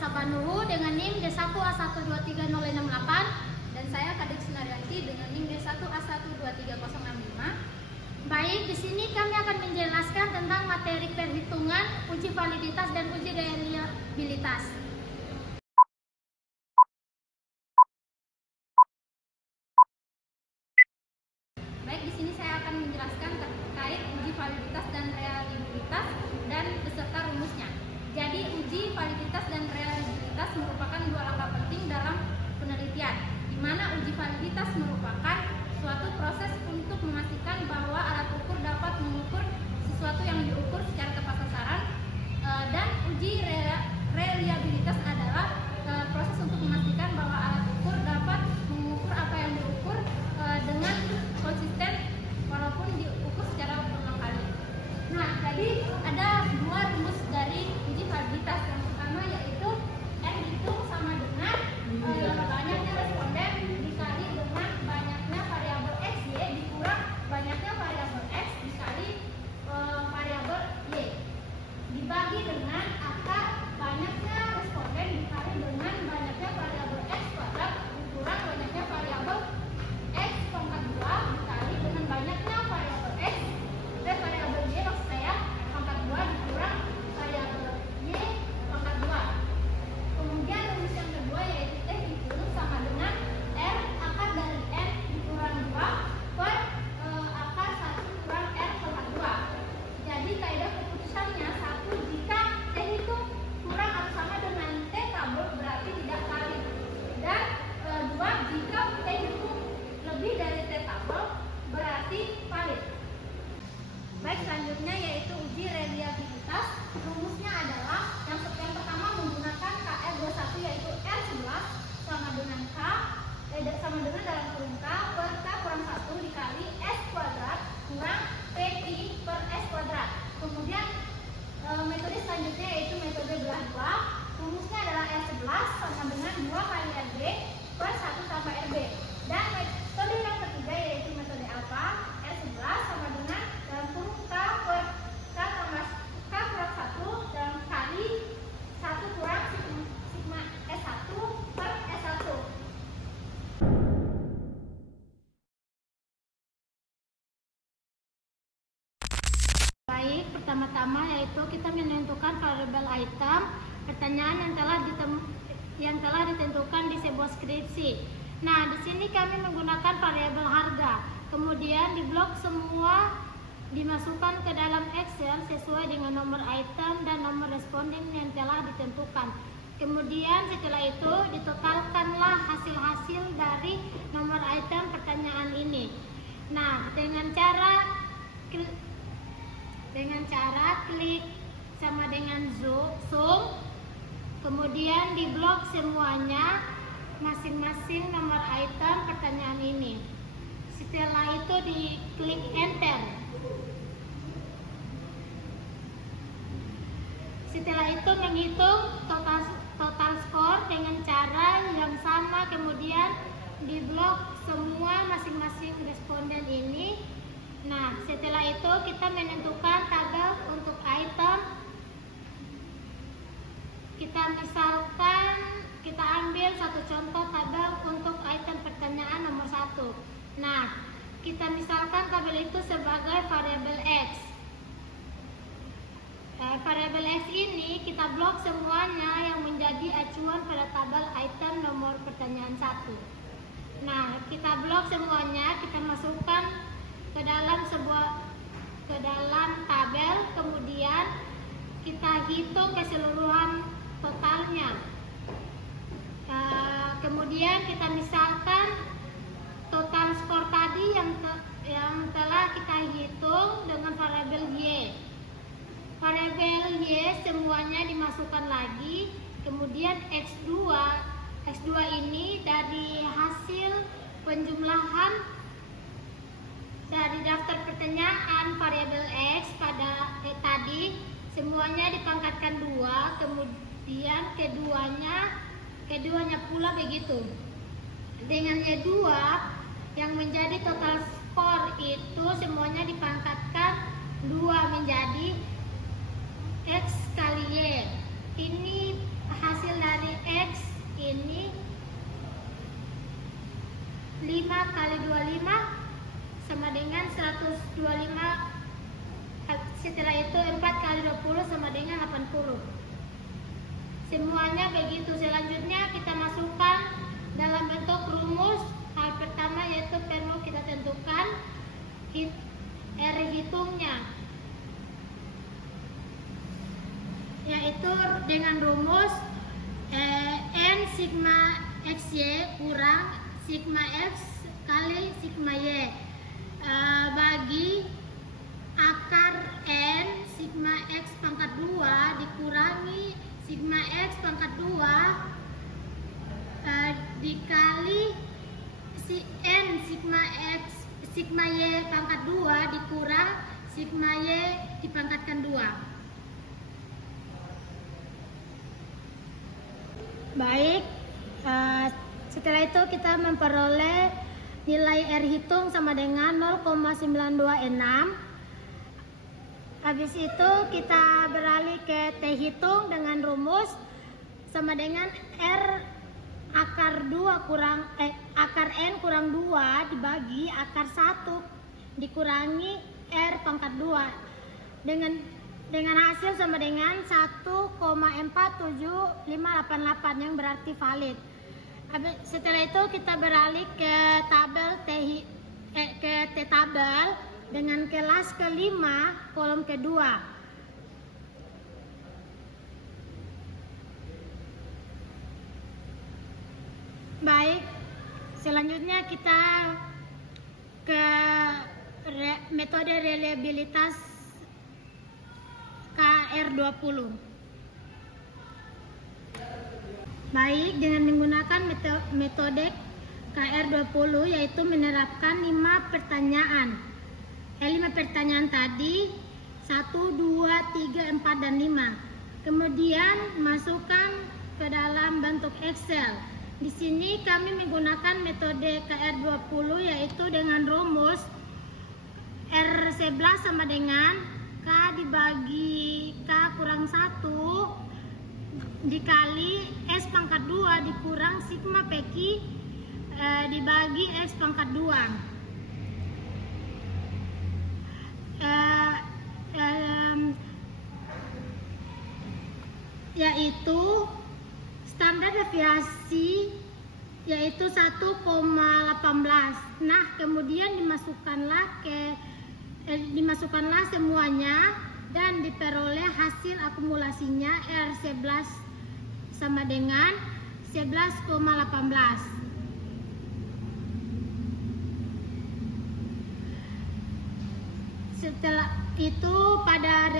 Sabanuhu dengan NIM D1A1230068 dan saya Kadek Sunaryanti dengan NIM D1A12305. Baik, di sini kami akan menjelaskan tentang materi perhitungan, uji validitas dan uji reliabilitas. Baik, di sini saya akan menjelaskan terkait uji validitas dan reliabilitas dan beserta rumusnya. Jadi, uji validitas dan reliabilitas merupakan dua langkah penting dalam penelitian, di mana uji validitas merupakan suatu proses untuk memastikan bahwa alat ukur dapat mengukur sesuatu yang diukur secara tepat sasaran, dan uji reliabilitas adalah proses untuk memastikan bahwa alat ukur dapat mengukur apa yang diukur dengan konsisten walaupun diukur secara berulang kali. Nah, jadi ada dua rumus dari uji validitas. Yang pertama yaitu N dihitung sama dengan banyaknya responden dikali dengan banyaknya variabel X, Y dikurang banyaknya variabel X dikali variabel Y dibagi dengan akar banyaknya responden dikali dengan banyaknya variabel X kuadrat dikurang banyaknya variabel X pangkat 2 dikali dengan banyaknya variabel X dan variabel Y maksud saya pangkat 2 dikurang variabel Y pangkat 2. Kemudian rumus yang kedua yaitu T dihitung sama dengan R akar dari N dikurang 2 per akar 1 kurang R pangkat 2. Jadi kaidah keputusannya 1 jika T hitung kurang atau sama dengan T tabel berarti tidak valid, dan 2 jika T hitung lebih dari T tabel berarti valid. Baik, selanjutnya yaitu uji reliabilitas. Rumusnya adalah yang pertama menggunakan KR21 yaitu R11 sama dengan K sama dengan dalam kurung K per K kurang 1 dikali S kuadrat kurang PI per S kuadrat. Kemudian metode selanjutnya yaitu metode belah 2. Rumusnya adalah R11 sama dengan 2 kali RB per 1 tambah RB. Dan metode yang ketiga yaitu metode alfa. R11 sama dengan dalam kurung K per K tambah K kurang 1 dalam kali 1 kurang sigma S1 per S1. Baik, pertama-tama yaitu kita menentukan variabel item pertanyaan yang telah ditentukan di sebuah skripsi. Nah, di sini kami menggunakan variabel harga. Kemudian di blok semua dimasukkan ke dalam Excel sesuai dengan nomor item dan nomor responden yang telah ditentukan. Kemudian setelah itu ditotalkanlah hasil-hasil dari nomor item pertanyaan ini. Nah, dengan cara klik sama dengan zoom, kemudian di blok semuanya masing-masing nomor item pertanyaan ini. Setelah itu diklik enter. Setelah itu menghitung total skor dengan cara yang sama, kemudian di blok semua masing-masing responden ini. Nah, setelah itu kita menentukan tabel untuk item. Kita ambil satu contoh tabel untuk item pertanyaan nomor 1. Nah, kita misalkan tabel itu sebagai variabel X. Variabel X ini kita blok semuanya yang menjadi acuan pada tabel item nomor pertanyaan 1. Nah, kita blok semuanya, kita masukkan ke dalam tabel, kemudian kita hitung keseluruhan totalnya. Kemudian kita misalkan total skor tadi yang telah kita hitung dengan variabel Y. Variabel Y semuanya dimasukkan lagi. Kemudian X2 ini dari hasil penjumlahan dari daftar pertanyaan variabel X pada tadi semuanya dipangkatkan 2, kemudian keduanya pula begitu. Dengan Y2 yang menjadi total skor itu semuanya dipangkatkan 2 menjadi X kali Y. Ini hasil dari kali 25 sama dengan 125. Setelah itu 4 kali 20 sama dengan 80. Semuanya begitu. Selanjutnya kita masukkan dalam bentuk rumus. Hal pertama yaitu perlu kita tentukan R hitungnya, yaitu dengan rumus N sigma XY kurang sigma X kali sigma Y bagi akar N sigma X pangkat 2 dikurangi sigma X pangkat 2 dikali si N sigma X sigma Y pangkat 2 dikurang sigma Y dipangkatkan 2. Baik, setelah itu kita memperoleh nilai R hitung sama dengan 0,926. Habis itu kita beralih ke T hitung dengan rumus sama dengan R akar 2 kurang akar N kurang 2 dibagi akar 1 dikurangi R pangkat 2 dengan hasil sama dengan 1,47588 yang berarti valid. Setelah itu kita beralih ke tabel T tabel dengan kelas kelima kolom kedua. Baik, selanjutnya kita ke metode reliabilitas KR20. Baik, dengan menggunakan metode KR20 yaitu menerapkan 5 pertanyaan. 5 pertanyaan tadi 1, 2, 3, 4, dan 5. Kemudian masukkan ke dalam bentuk Excel. Di sini kami menggunakan metode KR20 yaitu dengan rumus R11 sama dengan K dibagi K kurang 1 dikali S pangkat 2 dikurang sigma PQ dibagi X pangkat 2. Yaitu standar deviasi yaitu 1,18. Nah, kemudian dimasukkanlah semuanya dan diperoleh hasil akumulasinya R11 sama dengan 11,18. Setelah itu pada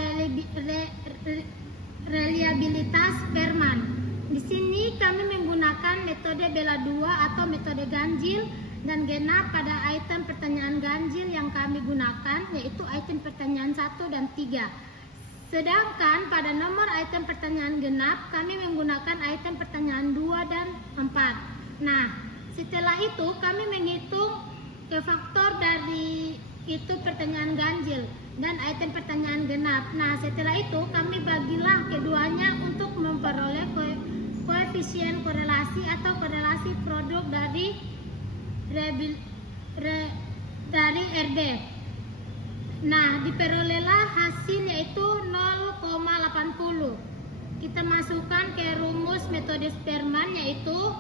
reliabilitas Sperman. Di sini kami menggunakan metode bela 2 atau metode ganjil dan genap pada item pertanyaan ganjil yang kami gunakan yaitu item pertanyaan 1 dan 3. Sedangkan pada nomor item pertanyaan genap kami menggunakan item pertanyaan 2 dan 4. Nah, setelah itu kami menghitung ke faktor dari itu pertanyaan ganjil dan item pertanyaan genap. Nah, setelah itu kami bagilah keduanya untuk memperoleh koefisien korelasi atau korelasi produk dari RB. Nah, diperolehlah hasil yaitu 0,80. Kita masukkan ke rumus metode Sperman yaitu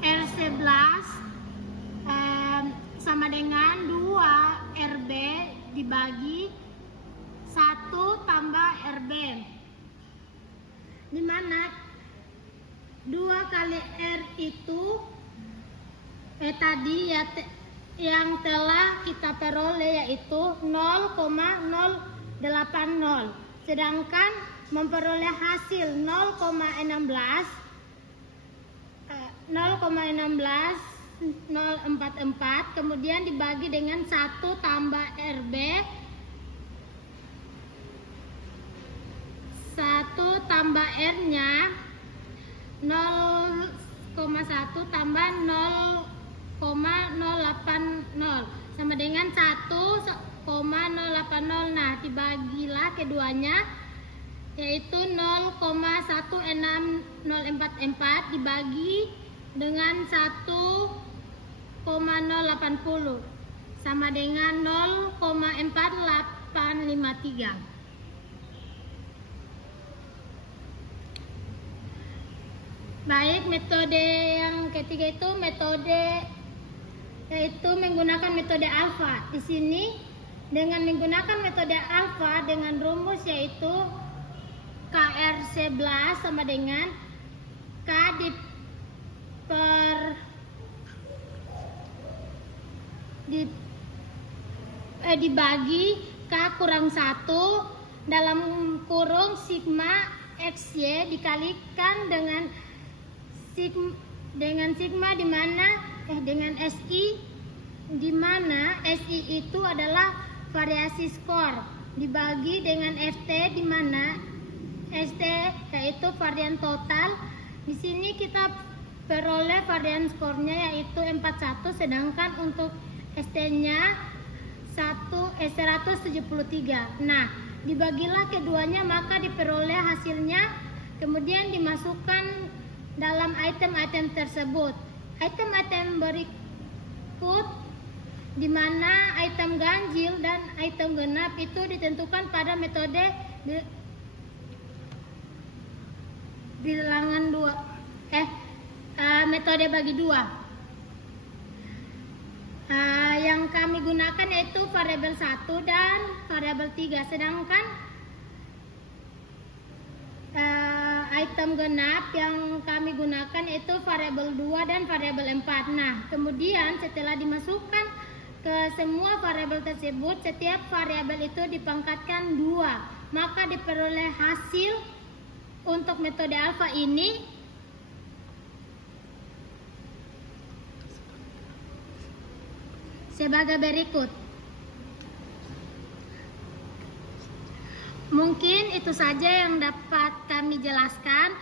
R11 sama dengan 2 RB dibagi 1 tambah RB, di mana 2 kali R itu tadi ya yang telah kita peroleh yaitu 0,080, sedangkan memperoleh hasil 0,16 kemudian dibagi dengan 1 tambah RB 1 tambah R nya 0,1 tambah 0,080 sama dengan 1,080. Nah, dibagilah keduanya yaitu 0,16044 dibagi dengan 1 0,080 sama dengan 0,4853. Baik, metode yang ketiga itu yaitu menggunakan metode alfa. Di sini dengan menggunakan metode alfa dengan rumus yaitu KR11 sama dengan K dibagi K kurang 1 dalam kurung sigma XY dikalikan dengan sigma dengan SI, di mana SI itu adalah variasi skor dibagi dengan FT, di mana ST yaitu varian total. Di sini kita peroleh varian skornya yaitu 41, sedangkan untuk ST-nya 173. Nah, dibagilah keduanya maka diperoleh hasilnya, kemudian dimasukkan dalam item-item tersebut. Item-item berikut di mana item ganjil dan item genap itu ditentukan pada metode bilangan metode bagi dua. Yang kami gunakan yaitu variabel 1 dan variabel 3, sedangkan item genap yang kami gunakan itu variabel 2 dan variabel 4. Nah, kemudian setelah dimasukkan ke semua variabel tersebut, setiap variabel itu dipangkatkan 2, maka diperoleh hasil untuk metode alfa ini sebagai berikut. Mungkin itu saja yang dapat kami jelaskan.